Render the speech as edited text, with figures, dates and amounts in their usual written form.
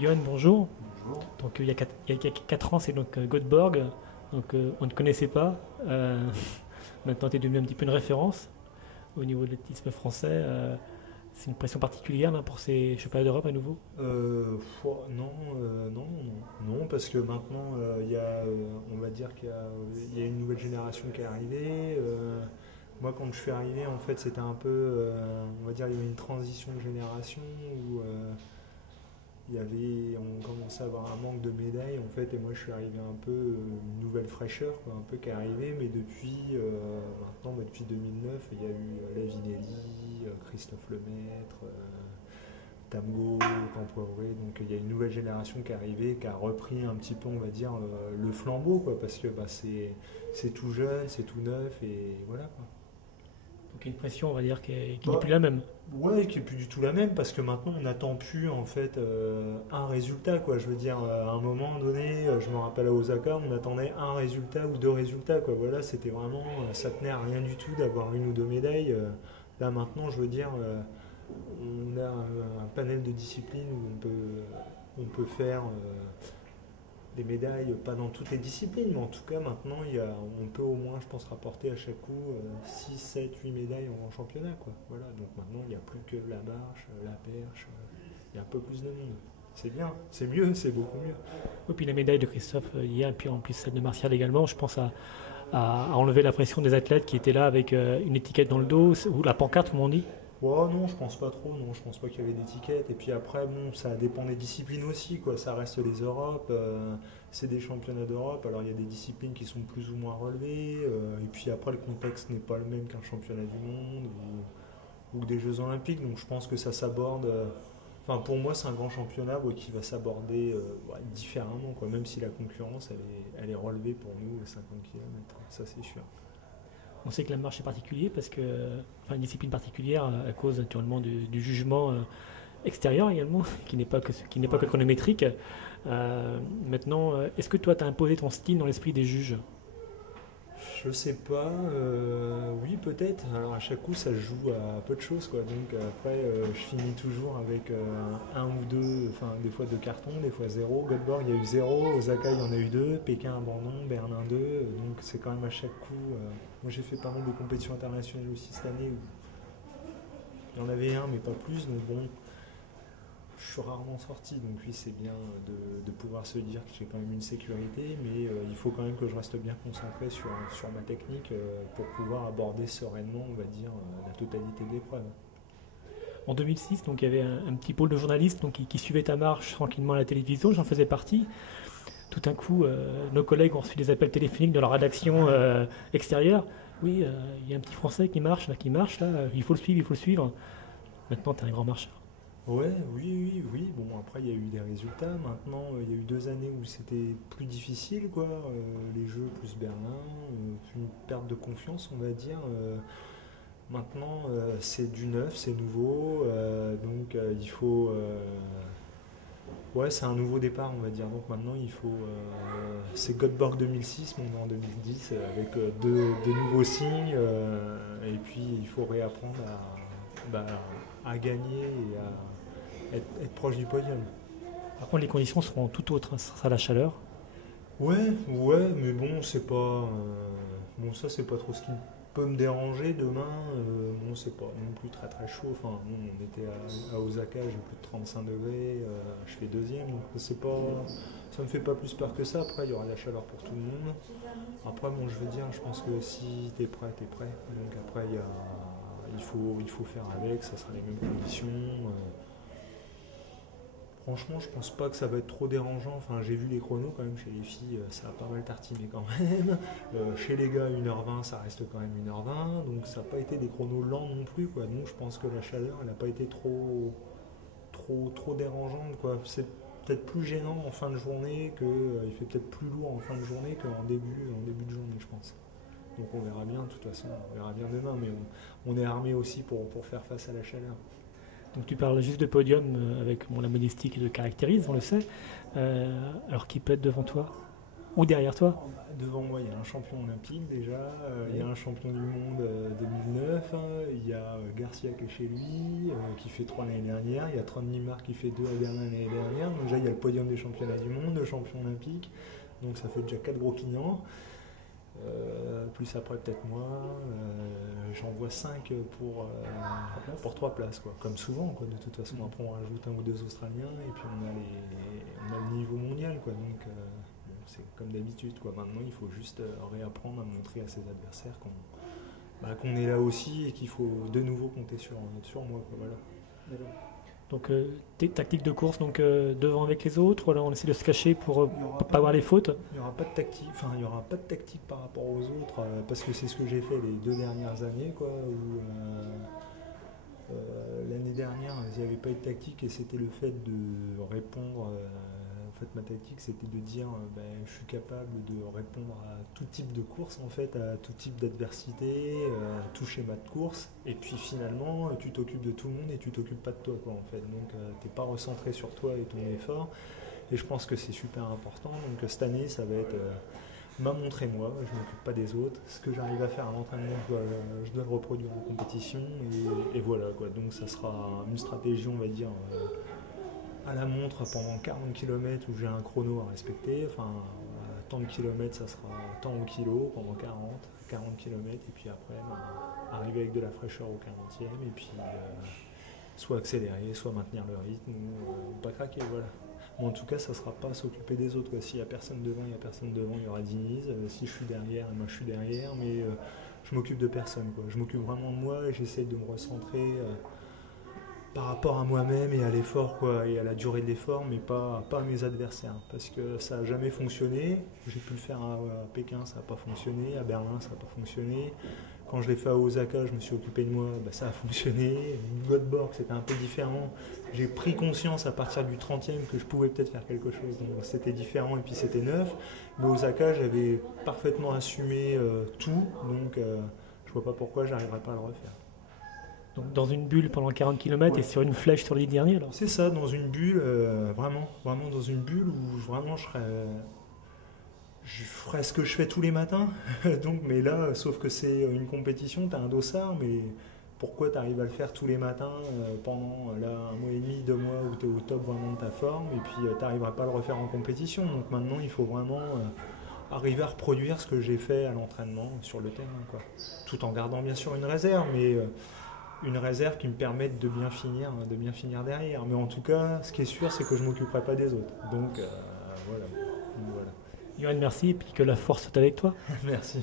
Johan, bonjour. Bonjour. Donc, il y a 4 ans, c'est donc Göteborg. Donc, on ne connaissait pas. Maintenant, tu es devenu un petit peu une référence au niveau de l'athlétisme français. C'est une pression particulière là, pour ces championnats d'Europe à nouveau. Non, non, parce que maintenant, on va dire qu'il y a une nouvelle génération qui est arrivée. Moi, quand je suis arrivé, en fait, c'était un peu, on va dire, il y avait une transition de génération où on commençait à avoir un manque de médailles, en fait, et moi, je suis arrivé un peu une nouvelle fraîcheur, quoi, un peu qui est arrivée, mais maintenant, depuis 2009, il y a eu Lavinelli, Christophe Lemaître. Tamgo, Tempoiré, donc il y a une nouvelle génération qui est arrivée, qui a repris un petit peu, on va dire, le flambeau, quoi, parce que c'est tout jeune, c'est tout neuf, et voilà, quoi. Donc, il y a une pression, on va dire, qui n'est Bah, plus la même. ouais, qui est plus du tout la même, parce que maintenant on n'attend plus en fait un résultat, quoi. Je veux dire, à un moment donné, je me rappelle à Osaka, on attendait un résultat ou deux résultats, quoi. Voilà, c'était vraiment, ça tenait à rien du tout d'avoir une ou deux médailles. Là maintenant, je veux dire, on a un panel de disciplines où on peut faire des médailles, pas dans toutes les disciplines, mais en tout cas maintenant on peut au moins, je pense, rapporter à chaque coup 6, 7, 8 médailles en grand championnat, quoi. Voilà, donc maintenant il n'y a plus que la marche, la perche, il y a un peu plus de monde. C'est bien, c'est mieux, c'est beaucoup mieux. Et puis la médaille de Christophe hier, et puis en plus celle de Martial également, je pense à enlever la pression des athlètes qui étaient là avec une étiquette dans le dos, ou la pancarte, comme on dit. Oh non, je pense pas trop, non, je pense pas qu'il y avait d'étiquette. Et puis après, bon, ça dépend des disciplines aussi, quoi. Ça reste les Europes, c'est des championnats d'Europe, alors il y a des disciplines qui sont plus ou moins relevées, et puis après, le contexte n'est pas le même qu'un championnat du monde ou des Jeux Olympiques, donc je pense que ça s'aborde. Enfin, pour moi, c'est un grand championnat, ouais, qui va s'aborder ouais, différemment, quoi, même si la concurrence, elle est relevée pour nous, les 50 km, ça c'est sûr. On sait que la marche est particulière parce que, enfin, une discipline particulière à cause naturellement du jugement extérieur également, qui n'est pas que Ouais. chronométrique. Maintenant, est-ce que toi, tu as imposé ton style dans l'esprit des juges? Je sais pas, oui peut-être. Alors à chaque coup ça se joue à peu de choses, quoi. Donc après je finis toujours avec un ou deux, enfin des fois deux cartons, des fois zéro. Göteborg il y a eu zéro, Osaka il y en a eu deux, Pékin abandon, Berlin deux. Donc c'est quand même à chaque coup. Moi j'ai fait pas mal de compétitions internationales aussi cette année où il y en avait un mais pas plus. Donc bon, je suis rarement sorti, donc oui, c'est bien de pouvoir se dire que j'ai quand même une sécurité, mais il faut quand même que je reste bien concentré sur ma technique pour pouvoir aborder sereinement, on va dire, la totalité de l'épreuve. En 2006, donc, il y avait un petit pôle de journalistes donc, qui suivaient ta marche tranquillement à la télévision, j'en faisais partie. Tout d'un coup, nos collègues ont reçu des appels téléphoniques de leur rédaction extérieure. Oui, il y a un petit Français qui marche là, il faut le suivre, il faut le suivre. Maintenant, tu es un grand marcheur. Ouais, oui, oui, oui. Bon, après, il y a eu des résultats. Maintenant, il y a eu 2 années où c'était plus difficile, quoi. Les Jeux plus Berlin, une perte de confiance, on va dire. Maintenant, c'est du neuf, c'est nouveau. Donc, il faut. Ouais, c'est un nouveau départ, on va dire. Donc maintenant, il faut. C'est Göteborg 2006, mais on est en 2010 avec deux nouveaux signes. Et puis, il faut réapprendre bah, à gagner et à être proche du podium. Par contre, les conditions seront tout autres, hein. Ce sera la chaleur. Ouais, ouais, mais bon, c'est pas. Bon, ça, c'est pas trop ce qui peut me déranger demain. Bon, c'est pas non plus très très chaud. Enfin, bon, on était à Osaka, j'ai plus de 35 degrés, je fais deuxième, donc c'est pas. Ça me fait pas plus peur que ça. Après, il y aura de la chaleur pour tout le monde. Après, bon, je veux dire, je pense que si t'es prêt, t'es prêt. Donc après, il faut faire avec, ça sera les mêmes conditions. Franchement, je pense pas que ça va être trop dérangeant. Enfin, j'ai vu les chronos quand même chez les filles, ça a pas mal tartiné quand même. Chez les gars, 1h20, ça reste quand même 1h20. Donc ça n'a pas été des chronos lents non plus, quoi. Donc je pense que la chaleur, elle n'a pas été trop dérangeante, quoi. C'est peut-être plus gênant en fin de journée il fait peut-être plus lourd en fin de journée qu'en début de journée, je pense. Donc on verra bien, de toute façon, on verra bien demain, mais on est armé aussi pour faire face à la chaleur. Donc tu parles juste de podium avec bon, la modestie qui le caractérise, on le sait. Alors qui peut être devant toi? Ou derrière toi? Devant moi, il y a un champion olympique déjà, il y a un champion du monde 2009, hein, il y a Garcia qui est chez lui, qui fait 3 l'année dernière, il y a Trond Nimar qui fait 2 à Berlin l'année dernière, donc déjà il y a le podium des championnats du monde, le champion olympique, donc ça fait déjà 4 gros clients. Plus après peut-être moi, j'en vois 5 pour 3 places, quoi. Comme souvent, quoi. De toute façon après on rajoute un ou deux Australiens et puis on a le niveau mondial, quoi. Donc bon, c'est comme d'habitude, quoi. Maintenant il faut juste réapprendre à montrer à ses adversaires qu'on est là aussi et qu'il faut de nouveau compter sur moi, quoi. Voilà. Donc tes tactiques de course, donc devant avec les autres, ou alors on essaie de se cacher pour pas voir les fautes? Il n'y aura pas de tactique, il y aura pas de tactique par rapport aux autres, parce que c'est ce que j'ai fait les 2 dernières années, quoi, où l'année dernière il n'y avait pas eu de tactique et c'était le fait de répondre. En fait, ma tactique c'était de dire je suis capable de répondre à tout type de course, en fait, à tout type d'adversité, à tout schéma de course, et puis finalement tu t'occupes de tout le monde et tu t'occupes pas de toi, quoi, en fait. Donc tu n'es pas recentré sur toi et ton effort. Et je pense que c'est super important. Donc cette année, ça va être m'a montré moi, je ne m'occupe pas des autres. Ce que j'arrive à faire à l'entraînement, je dois le reproduire en compétition. Et voilà, quoi. Donc ça sera une stratégie, on va dire, à la montre pendant 40 km où j'ai un chrono à respecter. Enfin, tant de kilomètres, ça sera tant au kilo pendant 40 km. Et puis après, arriver avec de la fraîcheur au 40e. Et puis soit accélérer, soit maintenir le rythme ou pas craquer, voilà. Mais en tout cas, ça ne sera pas s'occuper des autres. S'il n'y a personne devant, il n'y a personne devant, il y aura 10 mises. Si je suis derrière, moi je suis derrière, mais je m'occupe de personne, quoi. Je m'occupe vraiment de moi et j'essaie de me recentrer par rapport à moi-même et à l'effort, quoi, et à la durée de l'effort, mais pas à mes adversaires. Parce que ça n'a jamais fonctionné. J'ai pu le faire à Pékin, ça n'a pas fonctionné. À Berlin, ça n'a pas fonctionné. Quand je l'ai fait à Osaka, je me suis occupé de moi, ça a fonctionné. Göteborg, c'était un peu différent. J'ai pris conscience à partir du 30e que je pouvais peut-être faire quelque chose. Donc c'était différent et puis c'était neuf. Mais Osaka, j'avais parfaitement assumé tout. Donc je vois pas pourquoi j'arriverais pas à le refaire. Donc dans une bulle pendant 40 km et sur une flèche sur les 10 derniers, alors? C'est ça, dans une bulle, vraiment dans une bulle où vraiment je ferais ce que je fais tous les matins. Donc, mais là, sauf que c'est une compétition, tu as un dossard, mais pourquoi tu arrives à le faire tous les matins pendant là, 1 mois et demi, 2 mois où tu es au top vraiment de ta forme, et puis tu n'arriveras pas à le refaire en compétition. Donc maintenant, il faut vraiment arriver à reproduire ce que j'ai fait à l'entraînement sur le terrain, quoi. Tout en gardant bien sûr une réserve, mais une réserve qui me permette de bien finir derrière. Mais en tout cas, ce qui est sûr, c'est que je ne m'occuperai pas des autres. Donc voilà. Yoann, merci, et puis que la force soit avec toi. Merci.